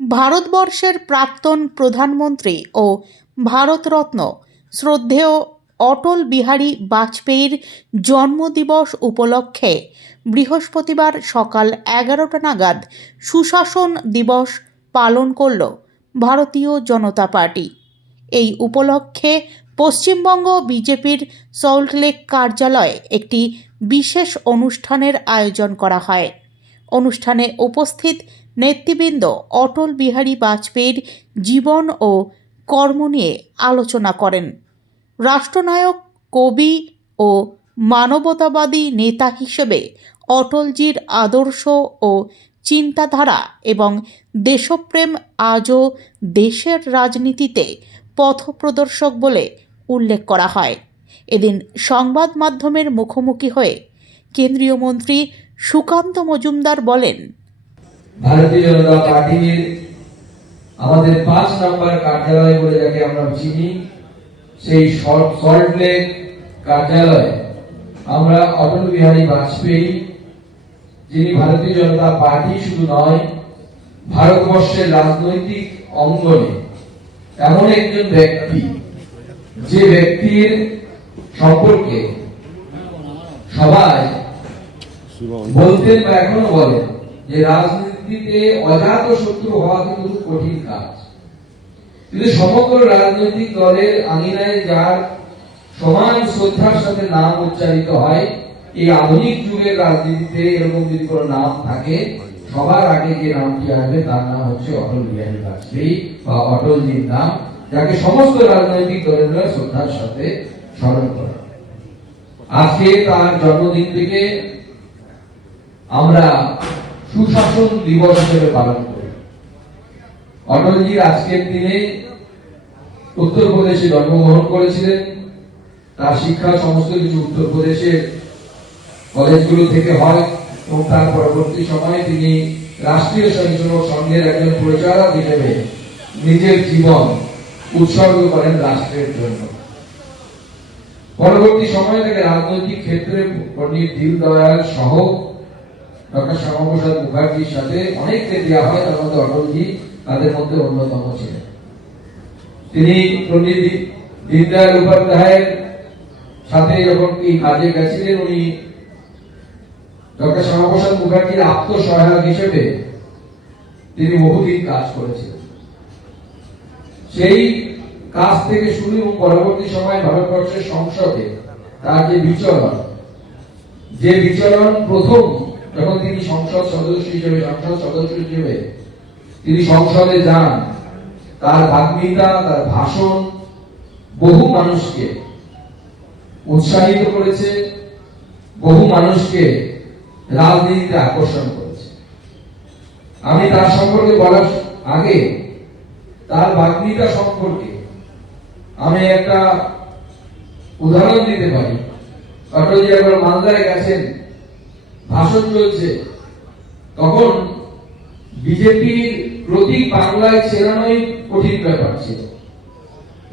ভারতবর্ষের প্রাক্তন প্রধানমন্ত্রী ও ভারতরত্ন শ্রদ্ধেয় অটল বিহারী বাজপেয়ীর জন্মদিবস উপলক্ষে বৃহস্পতিবার সকাল 11টা নাগাদ সুশাসন দিবস পালন করল ভারতীয় জনতা পার্টি। এই উপলক্ষে পশ্চিমবঙ্গ বিজেপির সল্টলেক কার্যালয়ে একটি বিশেষ অনুষ্ঠানের আয়োজন করা হয়। অনুষ্ঠানে উপস্থিত নেতৃবৃন্দ অটল বিহারী বাজপেয়ীর জীবন ও কর্ম নিয়ে আলোচনা করেন। রাষ্ট্রনায়ক, কবি ও মানবতাবাদী নেতা হিসেবে অটলজির আদর্শ ও চিন্তাধারা এবং দেশপ্রেম আজও দেশের রাজনীতিতে পথপ্রদর্শক বলে উল্লেখ করা হয়। এদিন সংবাদ মাধ্যমের মুখোমুখি হয়ে কেন্দ্রীয় মন্ত্রী সুকান্ত মজুমদার বলেন, ভারতীয় জনতা পার্টির আমাদের 5 নম্বর কার্যালয় বলে যাকে আমরা চিনি, সেই সল্টলেক কার্যালয়ে আমরা অটল বিহারী বাজপেয়ী, যিনি ভারতীয় জনতা পার্টি শুধু নয় ভারতবর্ষের রাজনৈতিক অঙ্গনে এমন একজন ব্যক্তি, যে ব্যক্তির সম্পর্কে সবাই বলতেন বা এখনো বলেন যে রাজনীতিতে অজাত শত্রু হওয়া কিন্তু খুব কঠিন কাজ, কিন্তু সমগ্র রাজনৈতিক দলের আঙিনায় যার সমান শ্রদ্ধার সাথে নাম উচ্চারিত হয়, এই আধুনিক যুগের রাজনীতিতে এরকম যদি কোনো নাম থাকে, সবার আগে যে নামটি আসবে তার নাম হচ্ছে অটল বিহারী বাজপেয়ী বা অটলজির নাম, যাকে সমস্ত রাজনৈতিক দলেরা শ্রদ্ধার সাথে স্মরণ করে। আজকে তার জন্মদিন থেকে আমরা সুশাসন দিবস হিসেবে পালন করি। অটলজি আজকের দিনে উত্তরপ্রদেশে জন্মগ্রহণ করেছিলেন। তার শিক্ষা সমস্ত কিছু উত্তরপ্রদেশের কলেজগুলো থেকে হয় এবং তার পরবর্তী সময়ে তিনি রাষ্ট্রীয় স্বয়ংসেবক সংঘের একজন প্রচারক হিসেবে নিজের জীবন উৎসর্গ করেন রাষ্ট্রের জন্য। পরবর্তী সময়ে তাকে রাজনৈতিক ক্ষেত্রে পণ্ডিত দীনদয়াল সহ ডক্টর শ্যামাপ্রসাদ মুখার্জির সাথে অনেককে দেওয়া হয়, তার মধ্যে অটলজি তাদের মধ্যে অন্যতম ছিলেন। তিনি পণ্ডিত দীনদয়াল উপাধ্যায়ের সাথে যখন এই কাজে গেছিলেন, উনি ডক্টর শ্যামাপ্রসাদ মুখার্জির আত্মসহায়ক হিসেবে তিনি বহুদিন কাজ করেছিলেন। সেই কাজ থেকে শুরু এবং পরবর্তী সময় ভারতবর্ষের সংসদে তার যে বিচরণ প্রথম যখন তিনি সংসদ সদস্য হিসেবে তিনি সংসদে যান, তার বাগ্মিতা, তার ভাষণ বহু মানুষকে উৎসাহিত করেছে, বহু মানুষকে রাজনীতিতে আকর্ষণ করেছে। আমি তার সম্পর্কে বলার আগে তার বাগ্মিতা সম্পর্কে আমি একটা উদাহরণ দিতে পারি। অটলজি একবার মালদায় গেছেন, ভাষণ চলছে, তখন বিজেপির প্রতীক বাংলায় ছেড়ানোই কঠিন ব্যাপার ছিল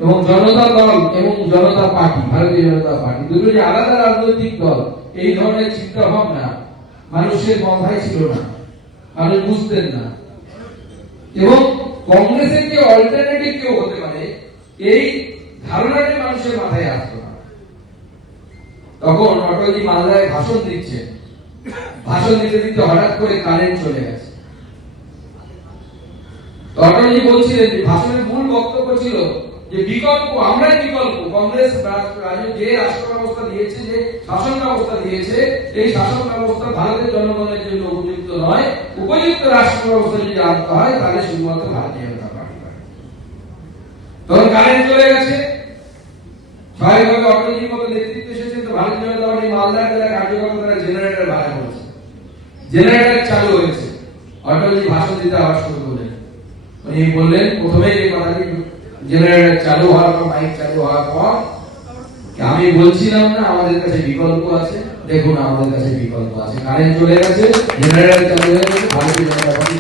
এবং জনতা দল এবং জনতা পার্টি, ভারতীয় জনতা পার্টি দুটো যে আলাদা রাজনৈতিক দল, এই ধরনের চিন্তা ভাবনা মানুষের মাথায় ছিল না, মানুষ বুঝতেন না এবং কংগ্রেসের যে অল্টারনেটিভ কেউ হতে পারে এই ধারণাটি মানুষের মাথায় আসতো না। তখন অটলজি মালদায় ভাষণ দিচ্ছেন, ভাষণ দিতে দিতে হঠাৎ করে কারেন্ট চলে গেছে। অটলজি বলছিলেন যে ভাষণের মূল বক্তব্য ছিল যে বিকল্প আমরাই বিকল্প, কংগ্রেস যে রাষ্ট্র ব্যবস্থা দিয়েছে, যে শাসন ব্যবস্থা দিয়েছে, এই শাসন ব্যবস্থা ভারতের জনগণের জন্য উপযুক্ত নয়, উপযুক্ত রাষ্ট্র ব্যবস্থা যদি আনতে হয় তাহলে শুধুমাত্র ভারতীয় জনতা পার্টি। তখন কারেন্ট চলে গেছে, স্বাভাবিকভাবে অটলজির মতো নেতৃত্ব এসেছে, তো ভারতীয় জনতা পার্টি মালদার জেলা কার্যকর্তারা জেনারেটর ভাড়া করেছে, জেনারেটর চালু হয়েছে। অটলজি ভাষণ দিতে আবার শুরু করলেন। উনি বললেন প্রথমে যে কথাটি, জেনারেটর চালু হওয়ার পর, মাইক চালু হওয়ার পর, আমি বলছিলাম না আমাদের কাছে বিকল্প আছে, দেখুন আমাদের কাছে বিকল্প আছে। কারেন্ট চলে গেছে, জেনারেটর চালু হয়ে গেছে, ভারতীয় জনতা পার্টি